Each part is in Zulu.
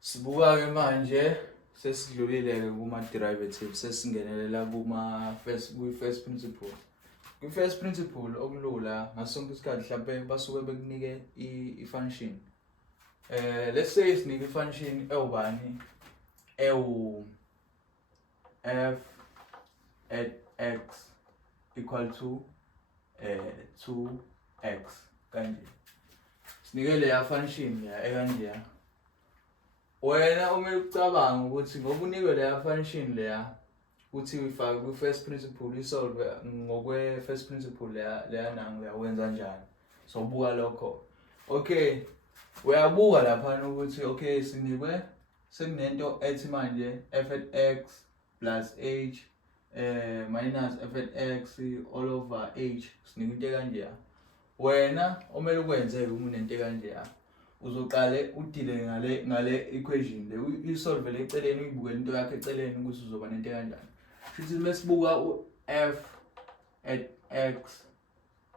Sibuka-ke manje sesidlulile-ke kuma-derivatives sesingenelela kwi-first principle. Kwi-first principle okulula ngaso sonke isikhathi mhlampe basuke bekunike i-function. Let's say sinike i-function ewubani f at x equal to 2x kanje. Sinike leya function leya ekanje. Wena uma ucabanga ukuthi ngoba unikwe leya function leya uthi uyifake ku-first principle isolve ngokwe-first principle leya nangu uyawenza kanjani. So buka lokho. Okay, uyabuka lapha ukuthi okay sinikwe sekunento ethi manje f at x plus h minus f at x all over h sinikwe into kanje. Wena omele ukwenze uma unento kanje uzoqale udile ngale equation le uyisolve le eceleni uyibukele into yakhe eceleni ukuthi uzoba nento kanjani. Futhi mesibuka f at x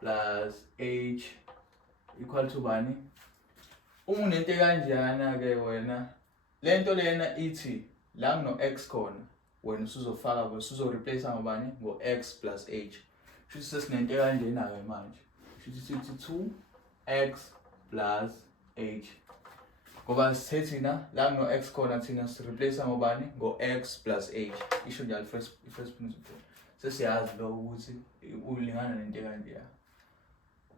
plus h equal to bani. Uma unento kanjana ke wena lento lena ithi la kuno x khona wena usuzofaka usuzoreplace ngobani ngo x plus h. Futhi sesinento kanjena ke manje. Futhi sithi 2x plus h. Ngoba sithe thina la kuno x khona thina sireplace ngobani ngo x plus h. Isho njalo first principle. Sesiyazi lo ukuthi ulingana nento kanje.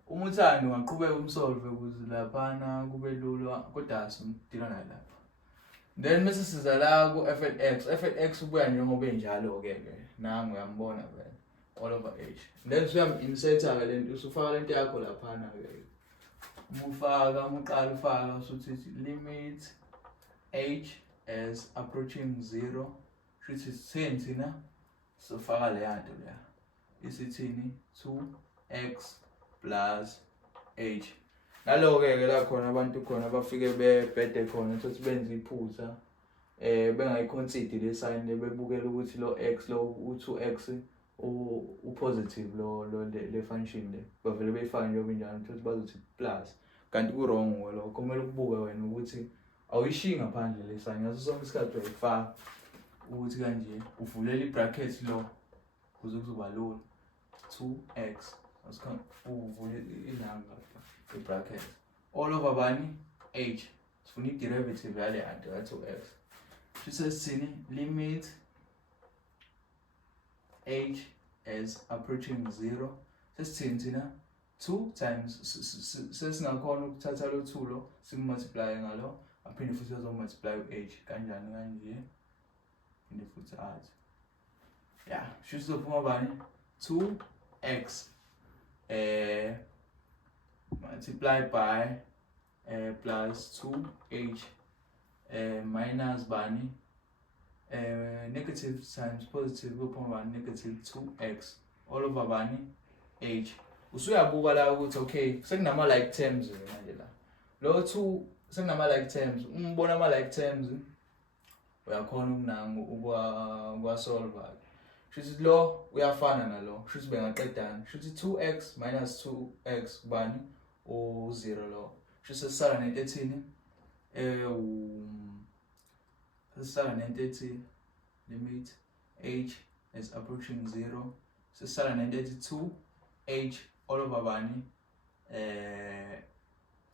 Uma uthanda ungaqhubeka umsolve ukuze laphana kube lula kodwa asimdila naye lapha. Then mase siza la ku f at x. F at x ubuya njengoba enjalo ke nangu uyambona vele all over h. Then usuyam-inserta ke lento usufaka lento yakho laphana ke. Ufaka uqala ufaka usuthi limit h as approaching 0 futhi sithini thina sofaka le yanto leya isithini 2x plus h. Naloke la khona abantu khona bafike bebhede khona ukuthi benze iphutha bengayiconsider le sign lebebukela ukuthi lo x lo u2x u-positive le function le bavele beyifake njengoba injalo futhi bazothi plus kanti ku-wrong lokho kumele ukubuke wena ukuthi awuyishiyi ngaphandle le sign ngaso sonke isikhathi uyayifaka ukuthi kanje uvulela i-bracket lo ukuze kuzoba lula 2x asikho uvule inanga i-bracket all over bani h sifuna i-derivative yale yanto ka2x sisesini limit h as approaching 0 sesithini thina 2 times sesingakhona ukuthatha lo 2 lo simultiply ngalo aphinde futhi azomultiply u-h kanjani kanje phinde futhi athi sho sizophuma bani 2x multiply by plus 2h minus bani negative times positive kuphuma bani negative 2x all over bani h. Usuyabuka la ukuthi okay sekunama like terms manje la lo 2 sekunama like terms umbona ama like terms uyakhona ukunanga ukwa solve. Futhi lo uyafana nalo futhi bengaqedana futhi 2x minus 2x bani u0 lo futhi sesala nento ethini sesala nento ethi limit h is approaching 0 sesala nento ethi 2h all over bani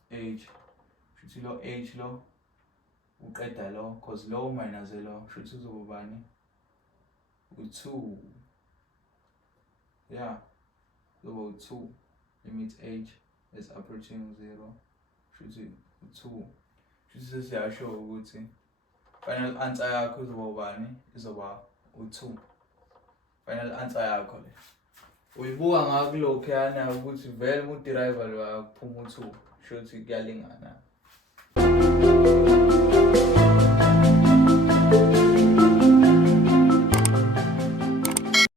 h futhi lo h lo uqeda lo cause lo minus lo futhi uzoba bani u2 so 2 limit h is approaching 0 futhi u2 futhi sesiyasho ukuthi final answer yakho izoba bani izoba u2 final answer yakho le uyibuka ngakho lokho yana ukuthi vele mu-derive lo yakuphuma u2 shothi kuyalingana.